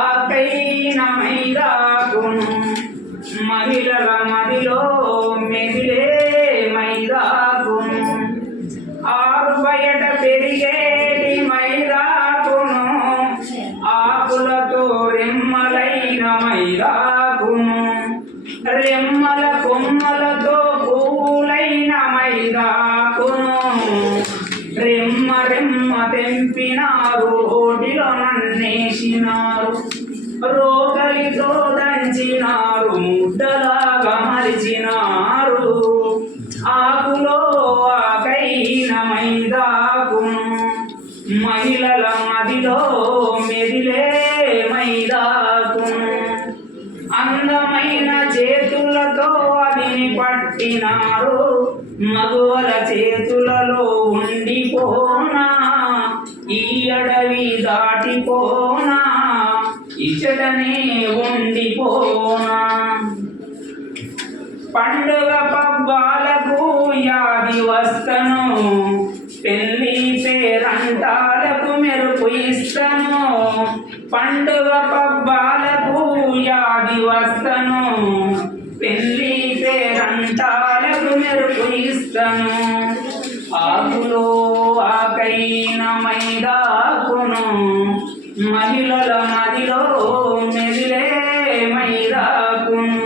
ఆకైన మైదాకును మహిళల మదిలో మెదిలే మైదాకును ఆరు బయట పెరిగేటి మైదాకును ఆకులతో రెమ్మలైన మైదాకును రెమ్మల కొమ్మలతో పూలైన మైదాకును రెమ్మ రెమ్మ తెంపినారు ఓటిలో నన్నేసినారు. రోగలితో దంచినారు ముద్దలాగా మరిచినారు. ఆకులో ఆకైన మైదాకును మహిళల మదిలో పట్టినారు. మగోల చేతులలో ఉండిపోనా. ఈ అడవి దాటిపోనా. ఇచ్చటనే ఉండిపోనా. పండుగ పబ్బాలకు యాది వస్తను. పెళ్ళి పేరంటాలకు మెరుపు ఇస్తను. పండుగ పబ్బాలకు యాది వస్తను. పేరంటాలకు మెరుపు ఇస్తను ఆకులో ఆకైన మైదాకును మహిళల మదిలో మెదిలే మైదాకును.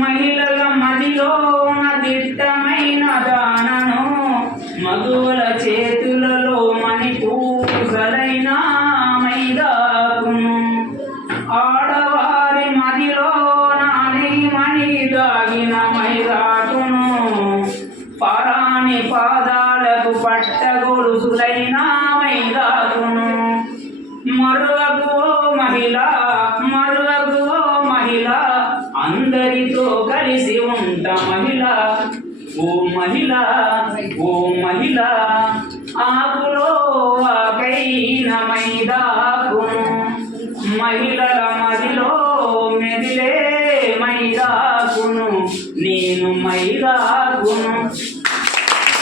మహిళల మదిలో దిట్టమైన దానను మగువల చేతులలో మణి పూసలైన మైదాకును. ఆడవారి మదిలో నాని మణి దాగిన మైదాకును పరాని పాదాలకు పట్ట గొలుసులైన మైదాకును మరువకు ఓ మహిళ మరువకు ఓ మహిళ అందరితో కలిసి ఉంట మహిళ. ఓ మహిళ ఓ మహిళ ఆకులో ఆకైన మైదాకును మహిళల మైదాకును నేను మైదాకును